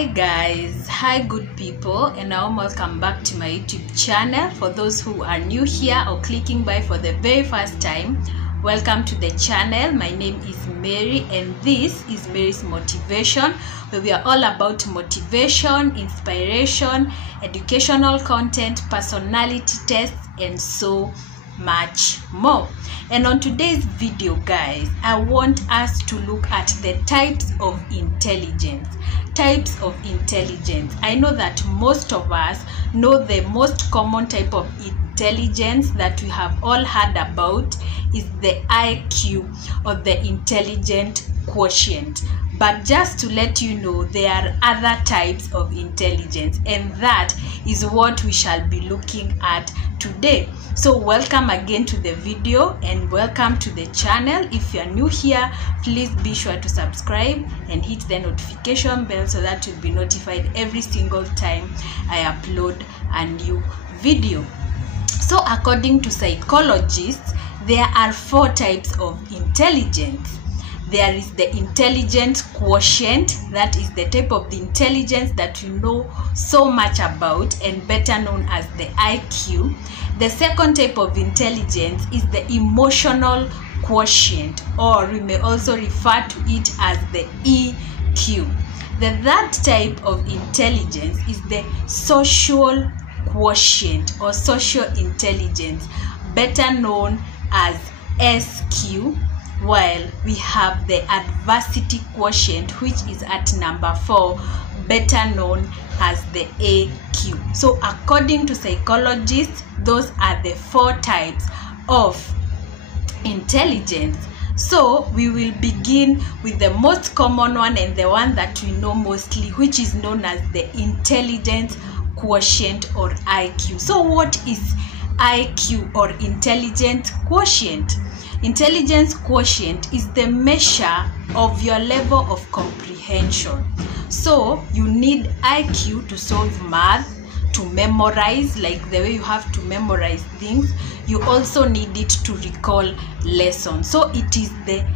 Hi guys, hi good people, and welcome back to my YouTube channel. For those who are new here or clicking by for the very first time, welcome to the channel. My name is Mary and this is Mary's Motivation, where we are all about motivation, inspiration, educational content, personality tests, and so much more. And on today's video guys, I want us to look at the types of intelligence. I know that most of us know the most common type of intelligence that we have all heard about is the IQ, or the intelligent quotient. But just to let you know, there are other types of intelligence, and that is what we shall be looking at today. So welcome again to the video and welcome to the channel. If you are new here, please be sure to subscribe and hit the notification bell so that you'll be notified every single time I upload a new video. So according to psychologists, there are 4 types of intelligence. There is the intelligent quotient, that is the type of the intelligence that you know so much about and better known as the IQ. The second type of intelligence is the emotional quotient, or we may also refer to it as the EQ. The third type of intelligence is the social quotient or social intelligence, better known as SQ. While we have the adversity quotient, which is at number 4, better known as the AQ. So according to psychologists, those are the 4 types of intelligence. So we will begin with the most common one and the one that we know mostly, which is known as the intelligence quotient or IQ. So what is IQ or intelligence quotient? Intelligence quotient is the measure of your level of comprehension. So you need IQ to solve math, to memorize, like the way you have to memorize things. You also need it to recall lessons. So it is the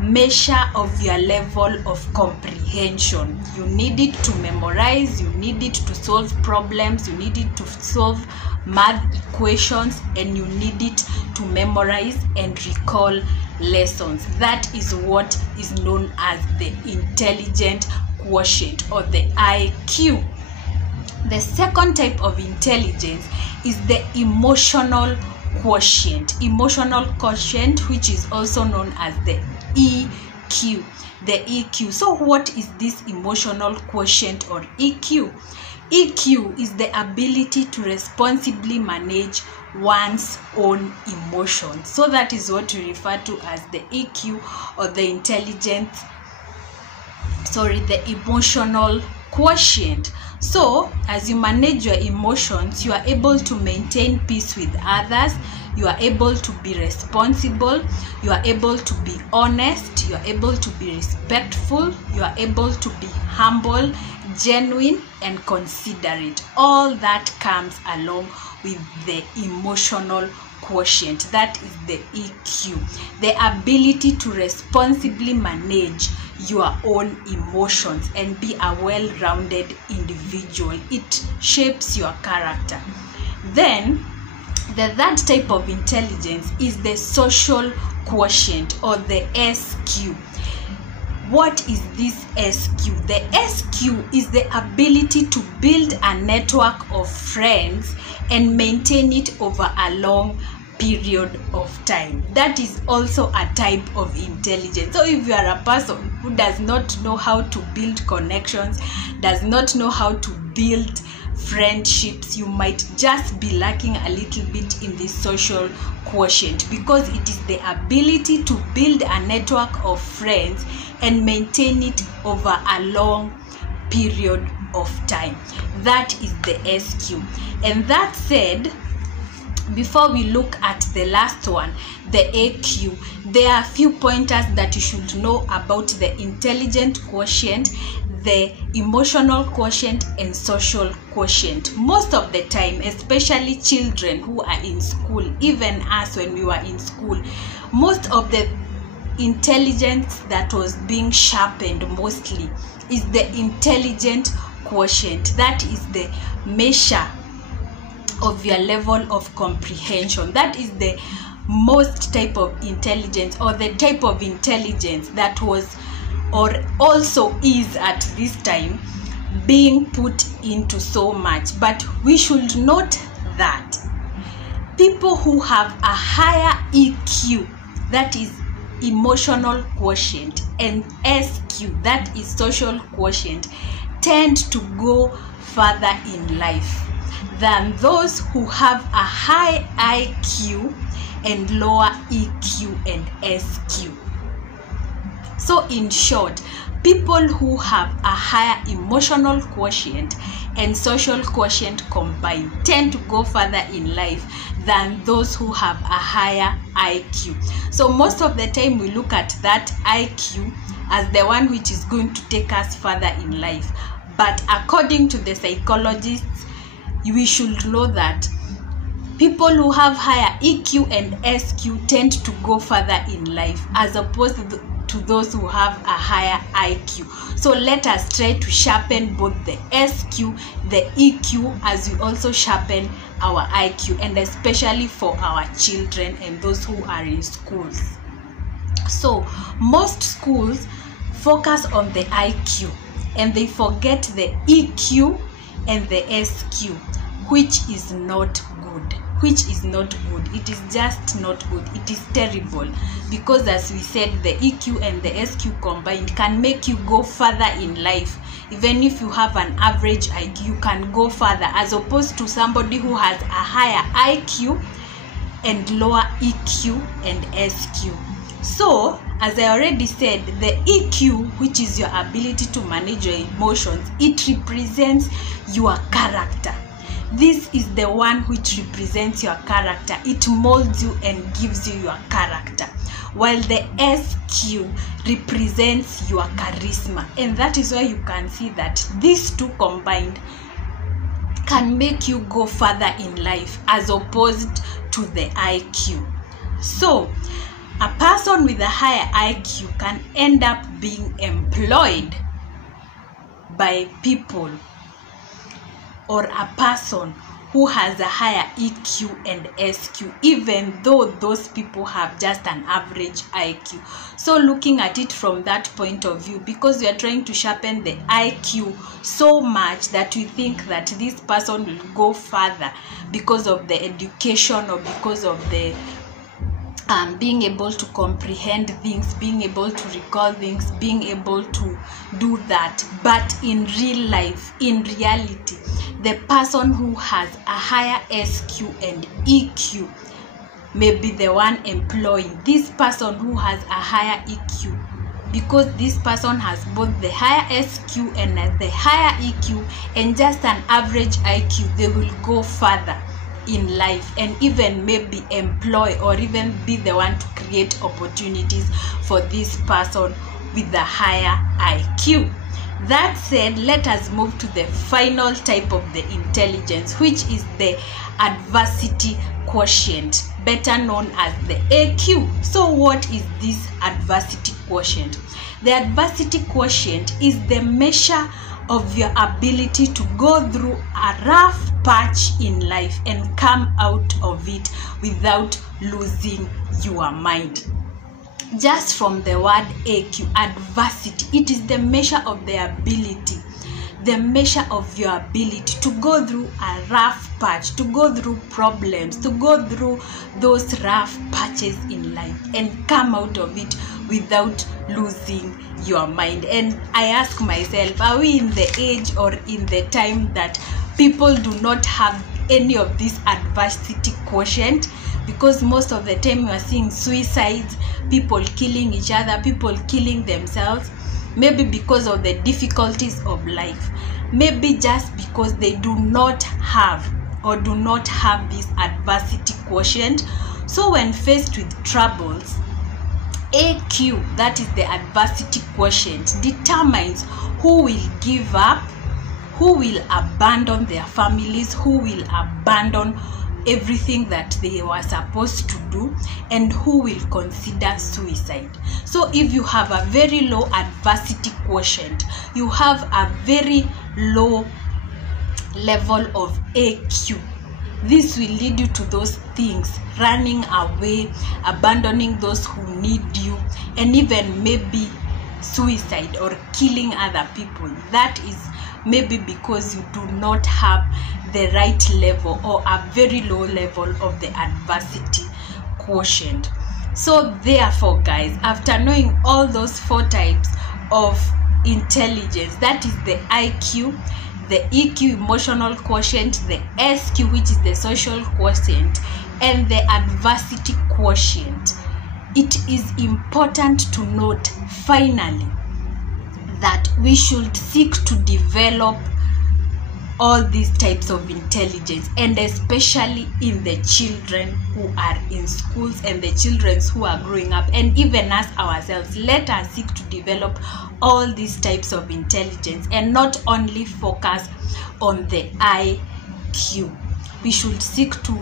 measure of your level of comprehension. You need it to memorize, you need it to solve problems, you need it to solve math equations, and you need it to memorize and recall lessons. That is what is known as the intelligent quotient or the IQ. The second type of intelligence is the emotional quotient. Emotional quotient, which is also known as the EQ. The EQ. So what is this emotional quotient or EQ? EQ is the ability to responsibly manage one's own emotions. So that is what we refer to as the EQ or the the emotional quotient. So as you manage your emotions, you are able to maintain peace with others, you are able to be responsible, you are able to be honest, you are able to be respectful, you are able to be humble, genuine, and considerate. All that comes along with the emotional quotient. That is the EQ. The ability to responsibly manage your own emotions and be a well-rounded individual. It shapes your character. Then the third type of intelligence is the social quotient or the SQ. What is this SQ? The SQ is the ability to build a network of friends and maintain it over a long period of time. That is also a type of intelligence. So if you are a person who does not know how to build connections, does not know how to build friendships, you might just be lacking a little bit in the social quotient, because it is the ability to build a network of friends and maintain it over a long period of time. That is the SQ. And that said, before we look at the last one, the AQ, there are a few pointers that you should know about the intelligent quotient, the emotional quotient, and social quotient. Most of the time, especially children who are in school, even us when we were in school, most of the intelligence that was being sharpened mostly is the intelligent quotient. That is the measure of your level of comprehension. That is the most type of intelligence, or the type of intelligence that was or also is at this time being put into so much. But we should note that people who have a higher EQ, that is emotional quotient, and SQ, that is social quotient, tend to go further in life than those who have a high IQ and lower EQ and SQ. So in short, people who have a higher emotional quotient and social quotient combined tend to go further in life than those who have a higher IQ. So most of the time we look at that IQ as the one which is going to take us further in life. But according to the psychologists, we should know that people who have higher EQ and SQ tend to go further in life as opposed to those who have a higher IQ. So let us try to sharpen both the SQ, the EQ, as we also sharpen our IQ, and especially for our children and those who are in schools. So most schools focus on the IQ and they forget the EQ and the SQ, which is not good. It is just not good. It is terrible, because as we said, the EQ and the SQ combined can make you go further in life. Even if you have an average IQ, you can go further, as opposed to somebody who has a higher IQ and lower EQ and SQ. So as I already said, the EQ, which is your ability to manage your emotions, it represents your character. This is the one which represents your character. It molds you and gives you your character. While the SQ represents your charisma. And that is why you can see that these two combined can make you go further in life as opposed to the IQ. So a person with a higher IQ can end up being employed by people, or a person who has a higher EQ and SQ, even though those people have just an average IQ. So looking at it from that point of view, because we are trying to sharpen the IQ so much that we think that this person will go further because of the education, or because of the being able to comprehend things, being able to recall things, being able to do that. But in real life, in reality, the person who has a higher SQ and EQ may be the one employing this person who has a higher EQ, because this person has both the higher SQ and the higher EQ and just an average IQ. They will go further in life and even maybe employ or even be the one to create opportunities for this person with the higher IQ. That said, let us move to the final type of the intelligence, which is the adversity quotient, better known as the AQ. So what is this adversity quotient? The adversity quotient is the measure of your ability to go through a rough patch in life and come out of it without losing your mind. Just from the word AQ, adversity, it is the measure of the ability, the measure of your ability to go through a rough patch, to go through problems, to go through those rough patches in life and come out of it without losing your mind. And I ask myself, are we in the age or in the time that people do not have any of this adversity quotient? Because most of the time we are seeing suicides, people killing each other, people killing themselves, maybe because of the difficulties of life, maybe just because they do not have this adversity quotient. So when faced with troubles, AQ, that is the adversity quotient, determines who will give up, who will abandon their families, who will abandon everything that they were supposed to do, and who will consider suicide. So if you have a very low adversity quotient, you have a very low level of AQ. This will lead you to those things: running away, abandoning those who need you, and even maybe suicide or killing other people. That is maybe because you do not have the right level or a very low level of the adversity quotient. So therefore, guys, after knowing all those 4 types of intelligence, that is the IQ, the EQ, emotional quotient, the SQ, which is the social quotient, and the adversity quotient, it is important to note finally that we should seek to develop all these types of intelligence, and especially in the children who are in schools and the children who are growing up, and even us ourselves. Let us seek to develop all these types of intelligence and not only focus on the IQ. We should seek to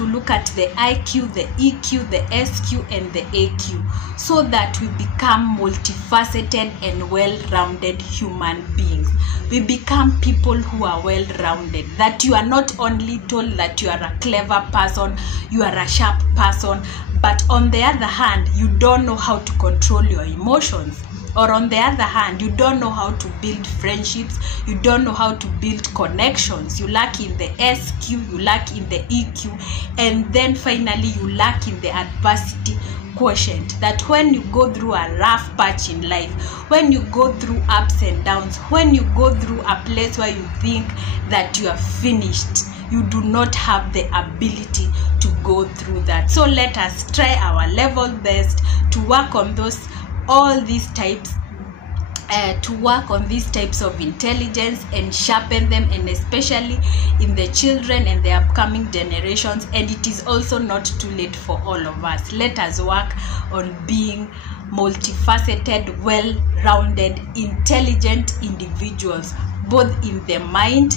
look at the IQ, the EQ, the SQ, and the AQ, so that we become multifaceted and well-rounded human beings. We become people who are well-rounded, that you are not only told that you are a clever person, you are a sharp person, but on the other hand, you don't know how to control your emotions. Or on the other hand, you don't know how to build friendships, you don't know how to build connections. You lack in the SQ, you lack in the EQ, and then finally you lack in the adversity quotient. That when you go through a rough patch in life, when you go through ups and downs, when you go through a place where you think that you are finished, you do not have the ability to go through that. So let us try our level best to work on all these types, to work on these types of intelligence and sharpen them, and especially in the children and the upcoming generations. And it is also not too late for all of us. Let us work on being multifaceted, well-rounded, intelligent individuals, both in the mind,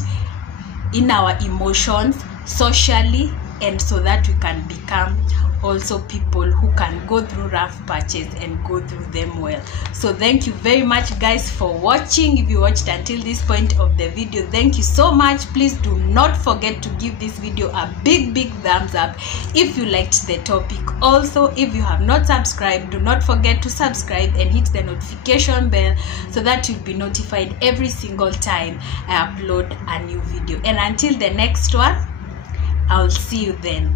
in our emotions, socially, and so that we can become also people who can go through rough patches and go through them well. So thank you very much, guys, for watching. If you watched until this point of the video, thank you so much. Please do not forget to give this video a big thumbs up if you liked the topic. Also, if you have not subscribed, do not forget to subscribe and hit the notification bell so that you'll be notified every single time I upload a new video. And until the next one, I'll see you then.